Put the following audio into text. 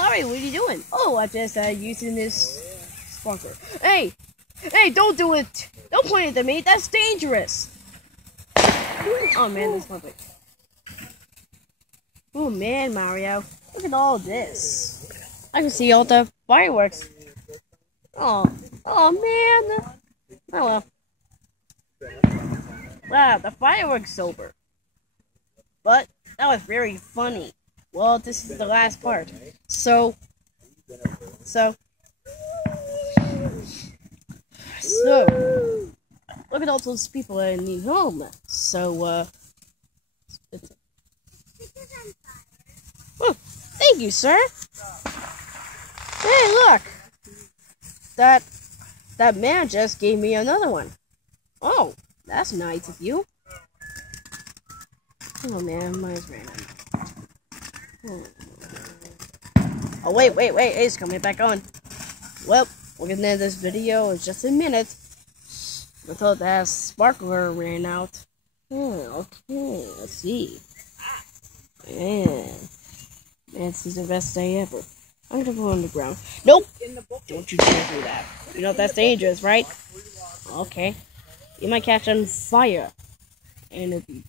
Larry, what are you doing? Oh, I just using this sparkler. Hey, don't do it. Don't point it at me. That's dangerous. Oh man, this one. Oh man, Mario, look at all this. I can see all the fireworks. Oh man. Oh well. Wow, the fireworks over. But that was very funny. Well, this is the last part. So, look at all those people in the home. So, oh, thank you, sir. Hey, look. That man just gave me another one. Oh, that's nice of you. Oh man, mine's ran out. Oh wait, it's coming back on. Well, we're gonna end this video in just a minute. I thought that sparkler ran out. Okay, let's see. Man, this is the best day ever. I'm gonna go on the ground. Nope! Don't you dare do that. You know that's dangerous, right? Okay. You might catch on fire. And it'll be